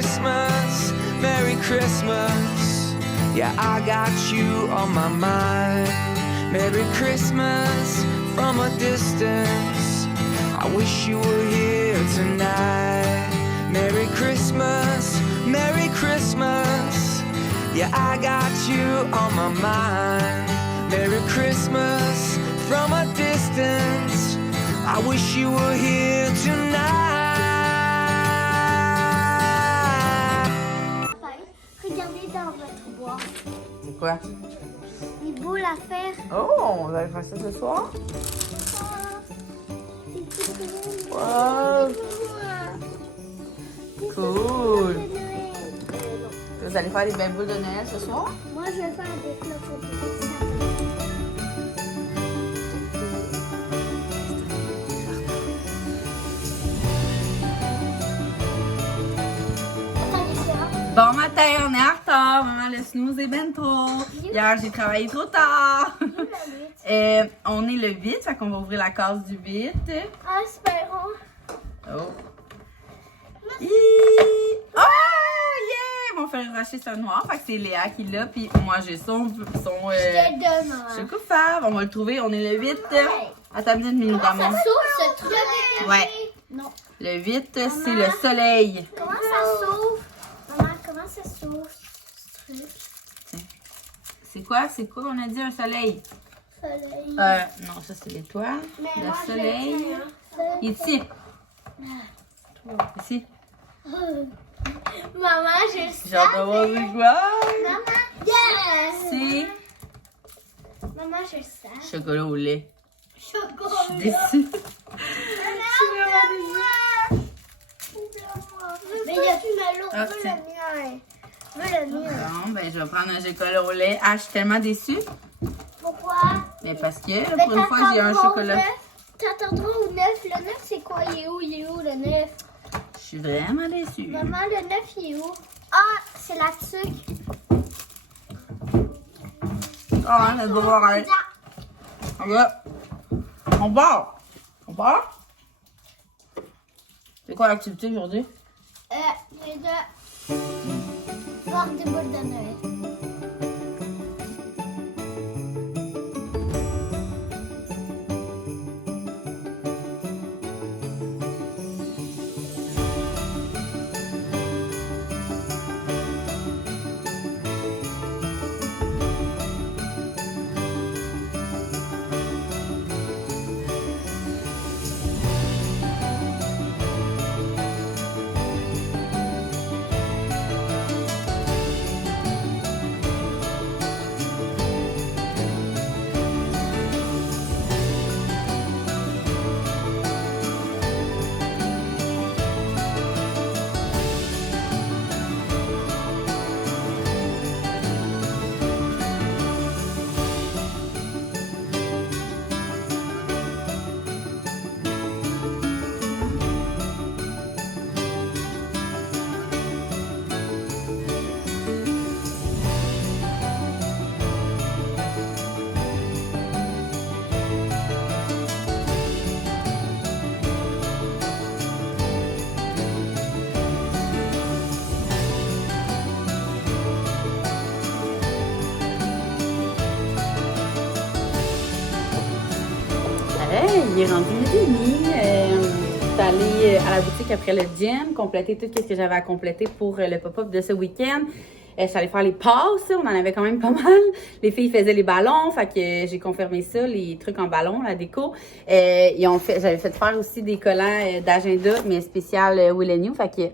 Christmas, Merry Christmas. Yeah, I got you on my mind. Merry Christmas from a distance. I wish you were here tonight. Merry Christmas, Merry Christmas. Yeah, I got you on my mind. Merry Christmas from a distance. I wish you were here tonight. Regardez dans votre boîte. C'est quoi? Les boules à faire. Oh, on va faire ça ce soir? Des petites boules. Wow! Cool! Vous allez faire des belles boules de Noël ce soir? Moi, je vais faire des flocons de sapin. Bon matin, on est en retard. Maman, le snooze est ben trop. Hier, j'ai travaillé trop tard. On est le 8, fait qu'on va ouvrir la case du 8. Ah, espérons. Oh! Oh, yeah! Mon frère Rachid, c'est un noir, fait que c'est Léa qui l'a, puis moi j'ai son Je te donne. chocolat. On va le trouver, on est le 8. Attends une minute, Ça maman. s'ouvre ce truc. Ouais. Non. Le 8, c'est le soleil. Comment ça s'ouvre? Maman, comment ça s'ouvre ce truc? C'est quoi? C'est quoi qu'on a dit, un soleil? Soleil. Non, ça c'est l'étoile. Mais Le moi, je soleil. le tiens, hein. Ici. Ici. Maman, je le J'ai hâte de voir c'est quoi. Maman, yes! C'est Maman, je le sens. chocolat au lait. Chocolat. Je suis déçue. Mais il y a plus de l'eau. Ah, Je veux tiens. le mien. Je veux le mien. Bon, ben je vais prendre un chocolat au lait. Ah, je suis tellement déçue. Pourquoi? Mais parce que là, Mais pour une fois, j'ai un t'attendras au chocolat. 9. T'attendras au 9. Le 9, c'est quoi? Il est où? Il est où, le 9? Je suis vraiment déçue. Maman, le 9, il est où? Ah, c'est la sucre. Ah, on va voir. Regarde. On part. On part? C'est quoi l'activité aujourd'hui? J'ai de voir des boules de Noël. Hey, il est rendu midi et demi. Je suis allée à la boutique après le gym, compléter tout ce que j'avais à compléter pour le pop-up de ce week-end. Je suis allée faire les passes, on en avait quand même pas mal. Les filles faisaient les ballons, fait que j'ai confirmé ça, les trucs en ballon, la déco. J'avais fait faire aussi des collants d'agenda, mais spécial Will & You, fait que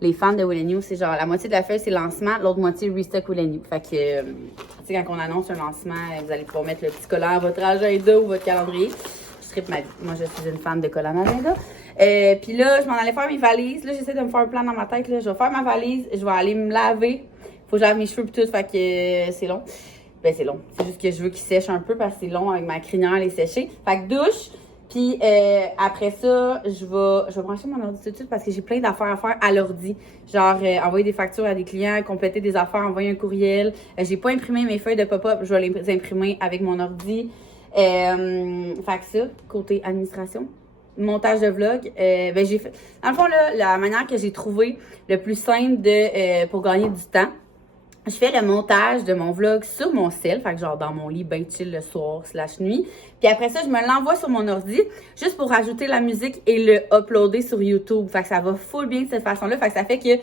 les fans de Will & You, c'est genre la moitié de la feuille, c'est lancement, l'autre moitié restock Will & You. Fait que, tu sais, quand on annonce un lancement, vous allez pouvoir mettre le petit collant à votre agenda ou votre calendrier. Je tripe ma vie. Moi, je suis une fan de collants d'agenda. Puis là, je m'en allais faire mes valises. Là, j'essaie de me faire un plan dans ma tête. Là. Je vais faire ma valise, je vais aller me laver. Faut que je lave mes cheveux et tout, fait que c'est long. Ben, c'est long. C'est juste que je veux qu'ils sèchent un peu parce que c'est long avec ma crinière les sécher. Fait que douche. Puis après ça, je vais brancher mon ordi tout de suite parce que j'ai plein d'affaires à faire à l'ordi. Genre envoyer des factures à des clients, compléter des affaires, envoyer un courriel. J'ai pas imprimé mes feuilles de pop-up, je vais les imprimer avec mon ordi. Fait que ça, côté administration. montage de vlog, j'ai fait... Dans le fond, là, la manière que j'ai trouvé le plus simple pour gagner du temps, je fais le montage de mon vlog sur mon cell, fait que genre dans mon lit, ben chill le soir / nuit. Puis après ça, je me l'envoie sur mon ordi, juste pour rajouter la musique et le uploader sur YouTube. Fait que ça va full bien de cette façon-là. Fait que ça fait que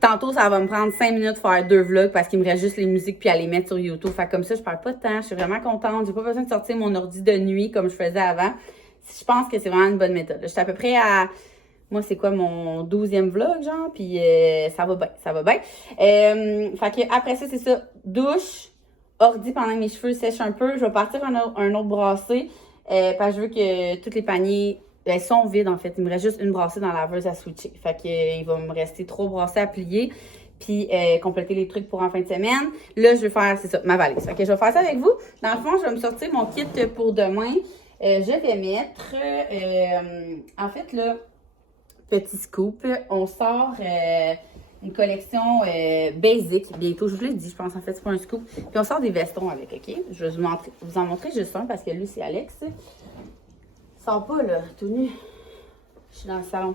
tantôt, ça va me prendre 5 minutes de faire 2 vlogs parce qu'il me reste juste les musiques puis à les mettre sur YouTube. Fait que comme ça, je perds pas de temps. Je suis vraiment contente. J'ai pas besoin de sortir mon ordi de nuit comme je faisais avant. Je pense que c'est vraiment une bonne méthode. Je suis à peu près à... Moi, c'est quoi mon 12e vlog, genre? Puis ça va bien, ça va bien. Fait que après ça, c'est ça. Douche, ordi pendant que mes cheveux sèchent un peu. Je vais partir un autre brassée. Parce que je veux que tous les paniers... Elles sont vides, en fait. Il me reste juste une brassée dans la laveuse à switcher. Fait que il va me rester 3 brassées à plier. Puis compléter les trucs pour en fin de semaine. Là, je vais faire, c'est ça, ma valise. Fait que je vais faire ça avec vous. Dans le fond, je vais me sortir mon kit pour demain. Je vais mettre... en fait, là... Petit scoop, on sort une collection basic bientôt. Je vous l'ai dit, je pense en fait, c'est pas un scoop. Puis on sort des vestons avec, ok? Je vais vous en montrer juste un parce que lui, c'est Alex. Il sort pas, là, tout nu. Je suis dans le salon.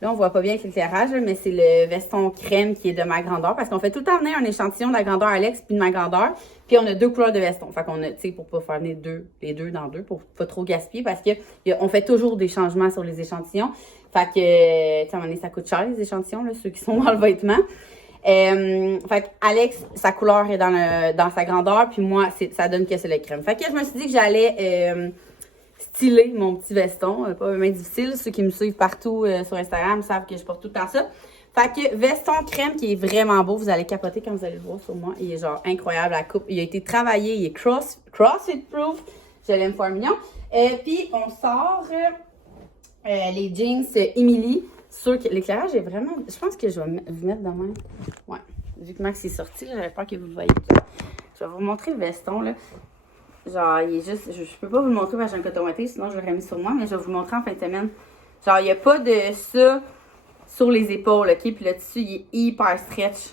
Là, on voit pas bien avec l'éclairage, mais c'est le veston crème qui est de ma grandeur. Parce qu'on fait tout le temps venir un échantillon de la grandeur Alex puis de ma grandeur. Puis on a 2 couleurs de veston. Fait qu'on a, tu sais, pour pas faire venir les deux dans 2, pour pas trop gaspiller. Parce que on fait toujours des changements sur les échantillons. Fait que, tu sais, à un moment donné, ça coûte cher, les échantillons, là, ceux qui sont dans le vêtement. Fait que Alex, sa couleur est dans sa grandeur. Puis moi, ça donne que c'est le crème. Fait que je me suis dit que j'allais... styler mon petit veston, pas vraiment difficile. Ceux qui me suivent partout sur Instagram savent que je porte tout le temps ça. Fait que veston crème qui est vraiment beau, vous allez capoter quand vous allez le voir sur moi. Il est genre incroyable, la coupe. Il a été travaillé, il est CrossFit proof. Je l'aime fort mignon. Puis on sort les jeans Emily. Sûr que l'éclairage est vraiment... Je pense que je vais vous mettre demain. Ouais, vu que Max est sorti, j'avais peur que vous le voyez. Je vais vous montrer le veston là. Genre, il est juste... Je peux pas vous le montrer parce que j'ai un coton ouaté, sinon je l'aurais mis sur moi, mais je vais vous le montrer en fin de semaine. Genre, il n'y a pas de ça sur les épaules, ok? Puis le tissu, il est hyper stretch.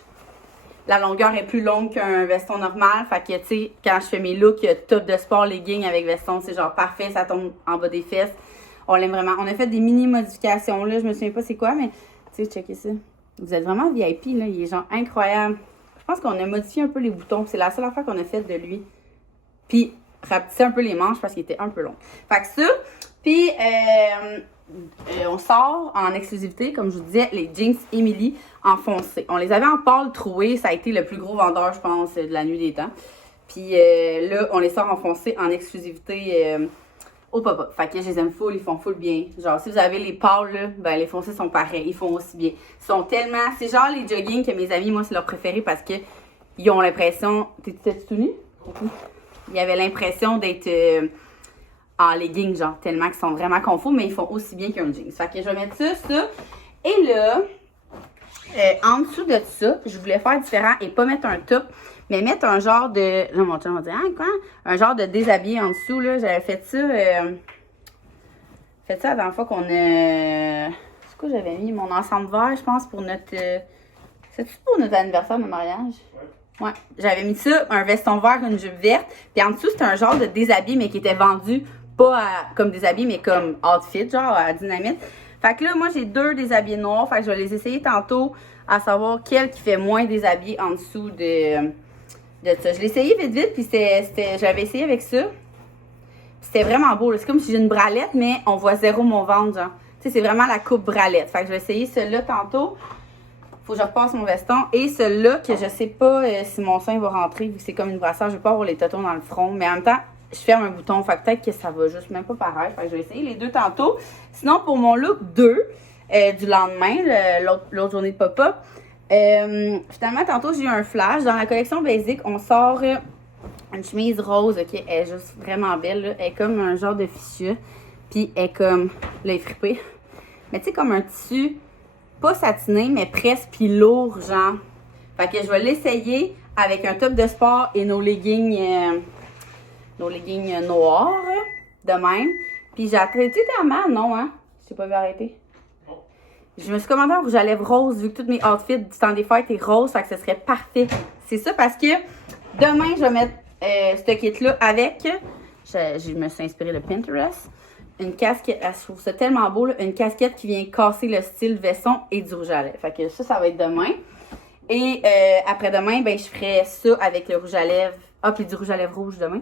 La longueur est plus longue qu'un veston normal. Fait que, tu sais, quand je fais mes looks top de sport, leggings avec veston, c'est genre parfait, ça tombe en bas des fesses. On l'aime vraiment. On a fait des mini-modifications, là. Je me souviens pas c'est quoi, mais, tu sais, checkez ça. Vous êtes vraiment VIP, là. Il est genre incroyable. Je pense qu'on a modifié un peu les boutons. C'est la seule affaire qu'on a faite de lui. Puis, rapetisser un peu les manches parce qu'il était un peu long. Fait que ça, puis on sort en exclusivité, comme je vous disais, les jeans Emily en foncé. On les avait en pâle troué, ça a été le plus gros vendeur, je pense, de la nuit des temps. Puis là, on les sort en foncé en exclusivité au pop-up. Fait que je les aime full, ils font full bien. Genre, si vous avez les pâles, là, ben les foncés sont pareils, ils font aussi bien. Ils sont tellement... C'est genre les jogging que mes amis, moi, c'est leur préféré parce que ils ont l'impression... T'es-tu tout nu? Il avait l'impression d'être en leggings, genre, tellement qu'ils sont vraiment confus, mais ils font aussi bien qu'un jeans. Fait que je vais mettre ça. Et là, en dessous de ça, je voulais faire différent et pas mettre un top, mais mettre un genre de... Là, mon chum va dire, hein, quoi? Un genre de déshabillé en dessous, là. J'avais fait ça... la dernière fois qu'on a... C'est quoi j'avais mis? Mon ensemble vert, je pense, pour notre... C'est-tu pour notre anniversaire de mariage? Ouais, j'avais mis ça, un veston vert, une jupe verte. Puis en dessous, c'était un genre de déshabillé, mais qui était vendu pas comme déshabillé, mais comme outfit, genre à dynamite. Fait que là, moi, j'ai 2 déshabillés noirs. Fait que je vais les essayer tantôt à savoir quel qui fait moins déshabillé en dessous de ça. Je l'ai essayé vite, puis j'avais essayé avec ça. C'était vraiment beau. C'est comme si j'ai une bralette, mais on voit zéro mon ventre, genre. Tu sais, c'est vraiment la coupe bralette. Fait que je vais essayer celle-là tantôt. Faut que je repasse mon veston. Et celui-là, que je sais pas si mon sein va rentrer, vu que c'est comme une brassière, je vais pas avoir les totons dans le front. Mais en même temps, je ferme un bouton. Fait que peut-être que ça va juste même pas paraître. Fait que je vais essayer les 2 tantôt. Sinon, pour mon look 2 du lendemain, l'autre journée de pop-up, finalement, tantôt, j'ai eu un flash. Dans la collection Basic, on sort une chemise rose, ok? Elle est juste vraiment belle, là. Elle est comme un genre de fichu. Puis elle est comme, là, elle est fripée. Mais tu sais, comme un tissu... pas satiné, mais presque, puis lourd, genre. Fait que je vais l'essayer avec un top de sport et nos leggings noirs, de même. Puis j'ai arrêté tellement, non, hein? Je t'ai pas vu arrêter. Je me suis commandé un rouge à lèvres rose, vu que tous mes outfits du temps des fêtes est rose, fait que ce serait parfait. C'est ça, parce que demain, je vais mettre ce kit-là avec... Je me suis inspirée de Pinterest. une casquette, je trouve ça tellement beau, là, une casquette qui vient casser le style veston et du rouge à lèvres. Fait que ça va être demain. Et après-demain, ben je ferai ça avec le rouge à lèvres. Ah, puis du rouge à lèvres rouge demain.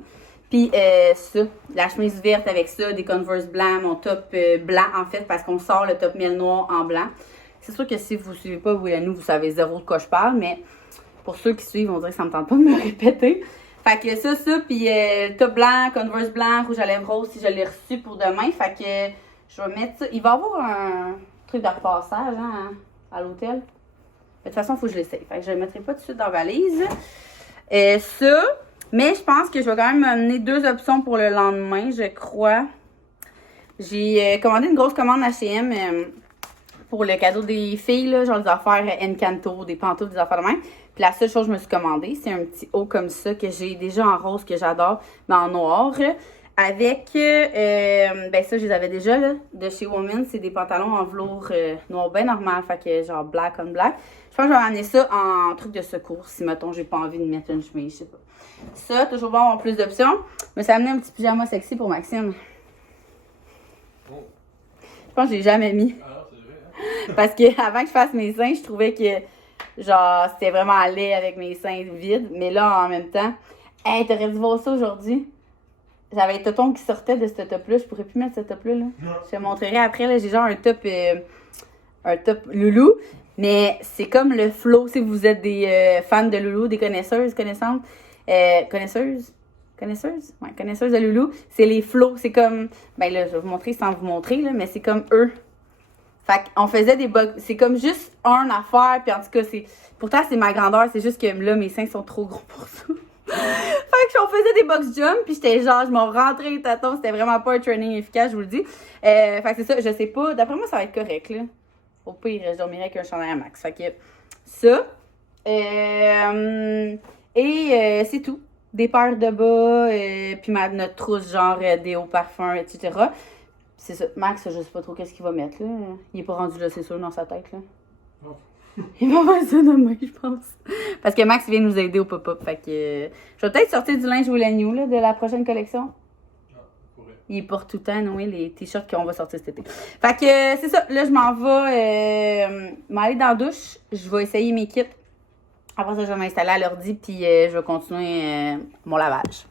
Puis ça, la chemise verte avec ça, des Converse blancs, mon top blanc en fait, parce qu'on sort le top miel noir en blanc. C'est sûr que si vous ne suivez pas Willy, vous savez zéro de quoi je parle, mais pour ceux qui suivent, on dirait que ça me tente pas de me répéter. Fait que ça, puis top blanc, Converse blanc, rouge à lèvres rose, si je l'ai reçu pour demain. Fait que je vais mettre ça. Il va y avoir un truc de repassage hein, à l'hôtel. De toute façon, il faut que je l'essaye. Fait que je ne le mettrai pas tout de suite dans la valise. Ça, mais je pense que je vais quand même amener 2 options pour le lendemain, je crois. J'ai commandé une grosse commande H&M pour le cadeau des filles, là, genre des affaires Encanto, des pantoufles, des affaires de même. Puis la seule chose que je me suis commandée, c'est un petit haut comme ça que j'ai déjà en rose, que j'adore, mais en noir. Avec, ben ça, je les avais déjà, là, de chez Woman. C'est des pantalons en velours noir bien normal, fait que genre black on black. Je pense que je vais amener ça en truc de secours, si, mettons, j'ai pas envie de mettre une chemise, je sais pas. Ça, toujours bon avoir plus d'options. Mais ça a amené un petit pyjama sexy pour Maxime. Oh. Je pense que je l'ai jamais mis. Ah non, c'est vrai, hein? Parce que avant que je fasse mes seins, je trouvais que genre c'était vraiment laid avec mes seins vides. Mais là, en même temps, hey, t'aurais dû voir ça aujourd'hui. J'avais un toton qui sortait de ce top-là. Je pourrais plus mettre ce top-là. Là. Je te montrerai après. Là, j'ai genre un top loulou. Mais c'est comme le flow. Si vous êtes des fans de loulou, des connaisseuses de loulou. C'est les flows. C'est comme, ben là, je vais vous montrer sans vous montrer, là, mais c'est comme eux. Fait qu'on faisait des box. C'est comme juste un affaire. Puis en tout cas, pourtant, c'est ma grandeur. C'est juste que là, mes seins sont trop gros pour ça. Fait que on faisait des box jumps, puis j'étais genre, je m'en rentrais les tâtons, c'était vraiment pas un training efficace, je vous le dis. Fait que c'est ça, je sais pas, d'après moi ça va être correct là. Au pire, je dormirais avec un chandail à max. Fait que ça. C'est tout. Des paires de bas, puis notre trousse genre déo, parfum, etc. C'est ça. Max, je sais pas trop qu'est-ce qu'il va mettre là. Il est pas rendu là, c'est sûr, dans sa tête là. Oh. Il va faire ça demain, je pense. Parce que Max vient nous aider au pop-up. Fait que je vais peut-être sortir du linge Will New là, de la prochaine collection. Ah, pourrait. Il porte tout le temps, oui, les t-shirts qu'on va sortir cet été. Fait que c'est ça. Là, je m'en vais m'aller dans la douche. Je vais essayer mes kits. Après ça, je vais m'installer à l'ordi. Puis je vais continuer mon lavage.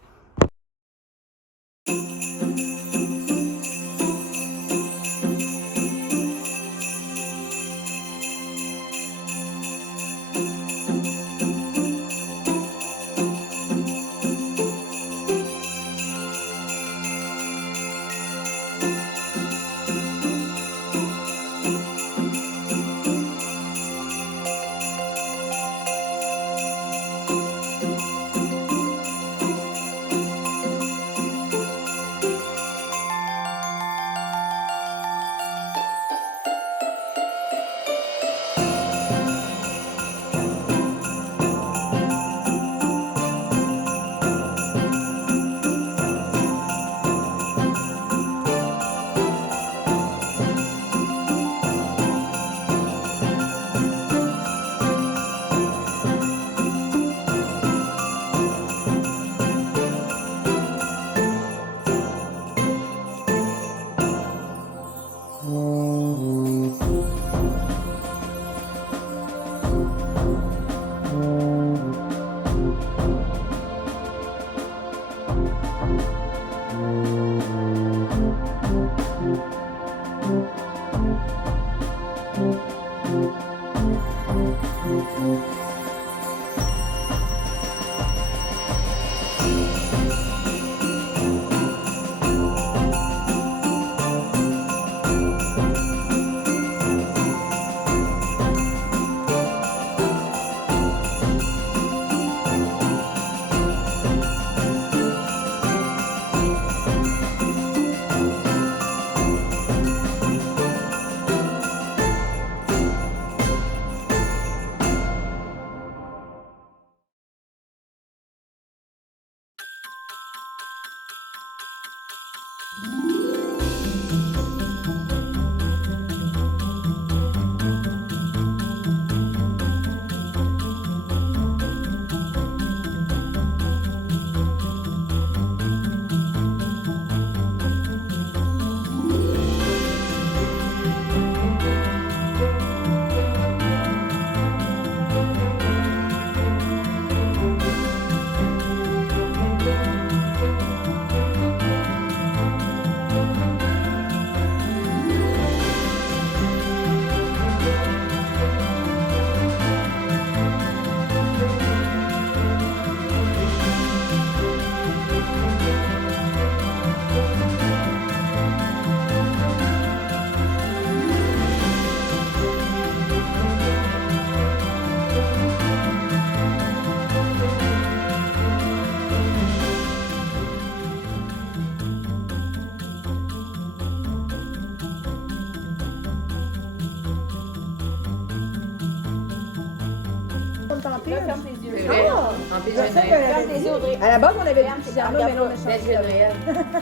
ferme tes yeux. Ah! En plus, C'est ça qu'on avait dit. À la base, on avait dit pyjama, mais là, on a changé. de Noël.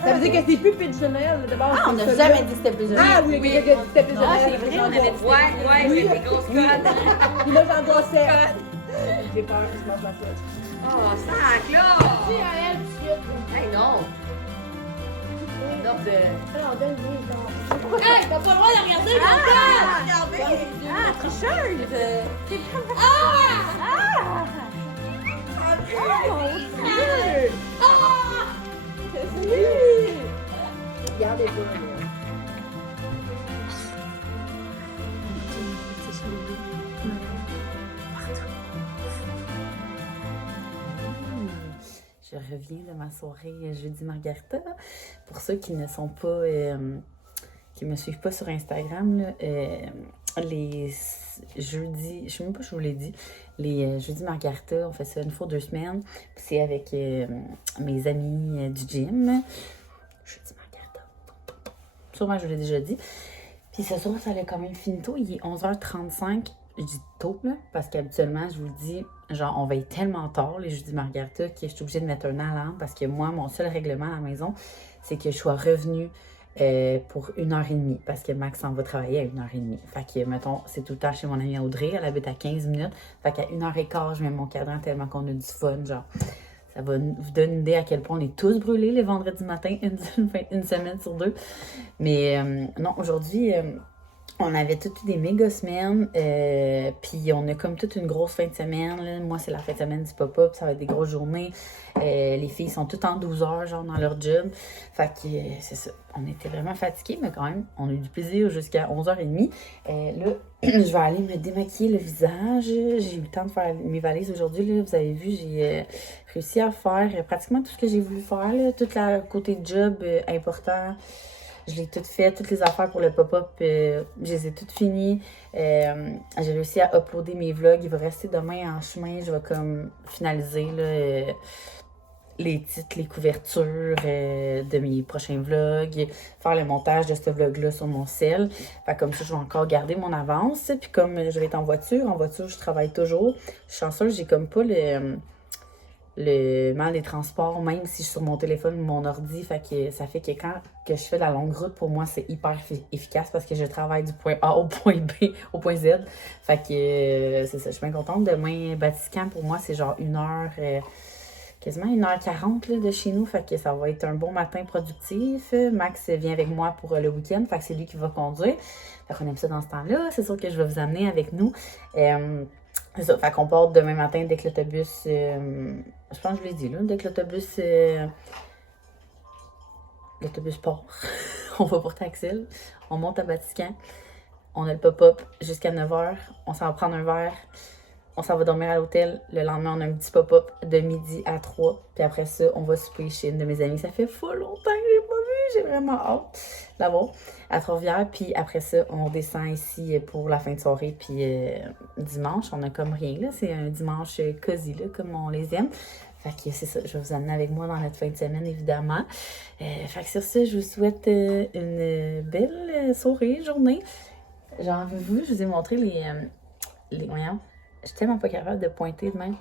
Ça veut dire que c'est plus pitch de Noël. D'abord, Ah, on n'a c'est jamais ça. dit que c'était plus de Noël. Ah oui, c'était pitch de Ah, Noël. c'est vrai, on avait dit Oui, avec des grosses codes. Puis là, j'angoissais. J'ai peur, je mange ma flèche. Oh, sac, là! Tu as elle, tu as. Hey, non! Donc, Alors, donne-lui donc. Hey, t'as pas le droit de regarder mon code! Ah, tricheuse! Regardez-vous. Je reviens de ma soirée jeudi Margarita. Pour ceux qui ne sont pas, qui me suivent pas sur Instagram, là, les jeudis, je sais même pas si je vous l'ai dit, les jeudis Margarita, on fait ça une fois 2 semaines. Puis c'est avec mes amis du gym. Jeudi Margarita. Sûrement, je vous l'ai déjà dit. Puis ce soir, ça allait quand même fini tôt. Il est 11h35. Je dis tôt, là, parce qu'habituellement, je vous le dis, genre, on veille tellement tard, les jeudis Margarita, que je suis obligée de mettre un alarme parce que moi, mon seul règlement à la maison, c'est que je sois revenue pour 1h30 parce que Max s'en va travailler à 1h30. Fait que, mettons, c'est tout le temps chez mon amie Audrey, elle habite à 15 minutes. Fait qu'à 1h15, je mets mon cadran tellement qu'on a du fun, genre. Ça va vous donner une idée à quel point on est tous brûlés les vendredis matin, une semaine sur 2. Mais non, aujourd'hui, on avait toutes des méga semaines, puis on a comme toute une grosse fin de semaine. Là. Moi, c'est la fin de semaine du pop-up, ça va être des grosses journées. Les filles sont toutes en 12 heures, genre, dans leur job. Fait que c'est ça. On était vraiment fatigués, mais quand même, on a eu du plaisir jusqu'à 11h30. Là, je vais aller me démaquiller le visage. J'ai eu le temps de faire mes valises aujourd'hui. Là. Vous avez vu, j'ai réussi à faire pratiquement tout ce que j'ai voulu faire. Là. Tout le côté job important. Je l'ai tout fait, toutes les affaires pour le pop-up, je les ai toutes finies. J'ai réussi à uploader mes vlogs. Il va rester demain en chemin. Je vais comme finaliser là, les titres, les couvertures de mes prochains vlogs, faire le montage de ce vlog-là sur mon cell. Fait comme ça, je vais encore garder mon avance. Puis comme je vais être en voiture, je travaille toujours. Je suis chanceuse, j'ai comme pas le mal des transports, même si je suis sur mon téléphone ou mon ordi, fait que ça fait que quand que je fais la longue route, pour moi, c'est hyper efficace parce que je travaille du point A au point B, au point Z. Fait que c'est ça, je suis bien contente. Demain, Batiscan, pour moi, c'est genre 1h, quasiment 1h40 là, de chez nous, fait que ça va être un bon matin productif. Max vient avec moi pour le week-end, fait que c'est lui qui va conduire. Fait qu'on aime ça dans ce temps-là. C'est sûr que je vais vous amener avec nous. C'est ça, fait qu'on part demain matin dès que l'autobus, je pense que je l'ai dit là, dès que l'autobus part, on va pour Taxil, on monte à Batiscan, on a le pop-up jusqu'à 9h, on s'en va prendre un verre, on s'en va dormir à l'hôtel, le lendemain on a un petit pop-up de midi à 3, puis après ça, on va souper chez une de mes amies, ça fait full longtemps que j'ai pas vu, j'ai vraiment hâte là-bas, à Trois-Rivières, puis après ça, on descend ici pour la fin de soirée, puis dimanche, on a comme rien, là, c'est un dimanche cosy, là, comme on les aime. Fait que c'est ça, je vais vous amener avec moi dans notre fin de semaine, évidemment. Fait que sur ça, je vous souhaite une belle soirée, journée. Genre, vous, je vous ai montré les voyons, je suis tellement pas capable de pointer de même.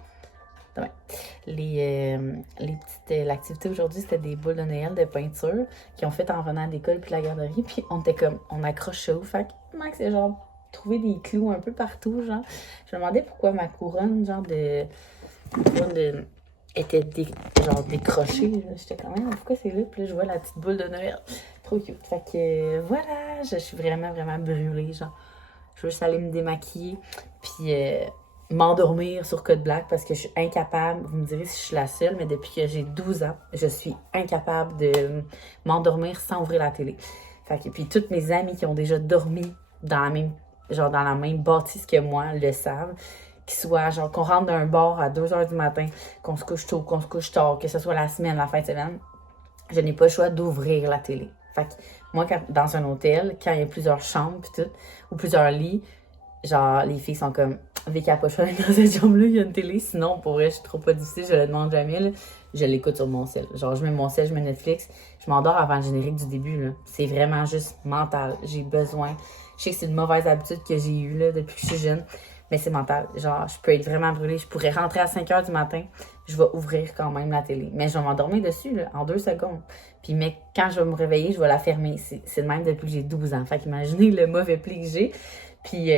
Les petites, l'activité aujourd'hui, c'était des boules de Noël de peinture qu'ils ont fait en venant de l'école puis la garderie. Puis on était comme, on accroche ça où? Fait que Max, c'est genre, trouvé des clous un peu partout, genre. Je me demandais pourquoi ma couronne, genre était genre décrochée. J'étais quand même, pourquoi c'est là? Puis là, je vois la petite boule de Noël. Trop cute. Fait que voilà, je suis vraiment, vraiment brûlée, genre. Je veux juste aller me démaquiller. Puis m'endormir sur Code Black parce que je suis incapable, vous me direz si je suis la seule, mais depuis que j'ai 12 ans, je suis incapable de m'endormir sans ouvrir la télé. Fait que, puis toutes mes amies qui ont déjà dormi dans la même bâtisse que moi le savent, qu'il soit genre qu'on rentre d'un bar à 2h du matin, qu'on se couche tôt, qu'on se couche tard, que ce soit la semaine, la fin de semaine, je n'ai pas le choix d'ouvrir la télé. Fait que moi, dans un hôtel, quand il y a plusieurs chambres pis tout, ou plusieurs lits, genre, les filles sont comme, Vicky a pas le choix d'être dans cette chambre-là, il y a une télé. Sinon, pour vrai, je suis trop pas difficile, je le demande jamais, là. Je l'écoute sur mon cell. Genre, je mets mon cell, je mets Netflix, je m'endors avant le générique du début, là. C'est vraiment juste mental. J'ai besoin. Je sais que c'est une mauvaise habitude que j'ai eue, là, depuis que je suis jeune. Mais c'est mental. Genre, je peux être vraiment brûlée. Je pourrais rentrer à 5 heures du matin. Je vais ouvrir quand même la télé. Mais je vais m'endormir dessus, là, en 2 secondes. Puis, mais quand je vais me réveiller, je vais la fermer. C'est le même depuis que j'ai 12 ans. Fait qu'imaginez le mauvais pli que j'ai. Puis,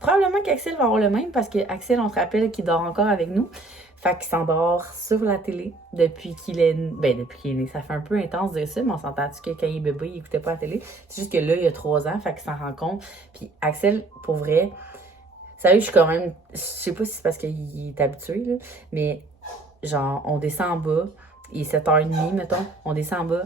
probablement qu'Axel va avoir le même parce qu'Axel, on se rappelle qu'il dort encore avec nous. Fait qu'il s'endort sur la télé depuis qu'il est... depuis qu'il est né. Ça fait un peu intense de dire ça, mais on s'entend-tu que quand il est bébé, il écoutait pas la télé? C'est juste que là, il a 3 ans, fait qu'il s'en rend compte. Puis Axel, pour vrai, sérieux, je suis quand même... Je sais pas si c'est parce qu'il est habitué, là, mais genre, on descend en bas, il est 7h30, mettons, on descend en bas,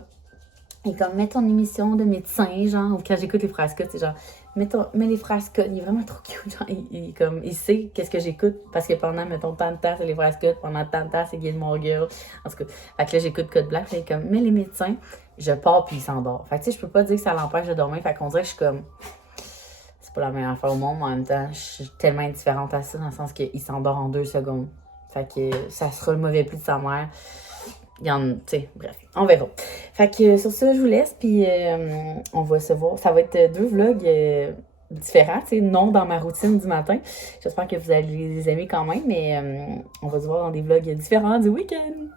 et comme, mets ton émission de médecin, genre, ou quand j'écoute les frères Scott, c'est genre, mets les frères Scott, il est vraiment trop cute, genre, il sait qu'est-ce que j'écoute, parce que pendant, mettons, tant de temps, c'est les frères Scott, pendant tant de temps, c'est Gilmore Girl, en tout cas, fait que là, j'écoute Code Black, fait comme, mets les médecins, je pars, puis il s'endort. Fait que, tu sais, je peux pas dire que ça l'empêche de dormir, fait qu'on dirait que je suis comme, c'est pas la meilleure affaire au monde, mais en même temps, je suis tellement indifférente à ça, dans le sens qu'il s'endort en 2 secondes. Fait que ça sera le mauvais pli de sa mère. Il y en, tu sais, bref, on verra. Fait que sur ça, je vous laisse, puis on va se voir. Ça va être 2 vlogs différents, tu sais, non dans ma routine du matin. J'espère que vous allez les aimer quand même, mais on va se voir dans des vlogs différents du week-end.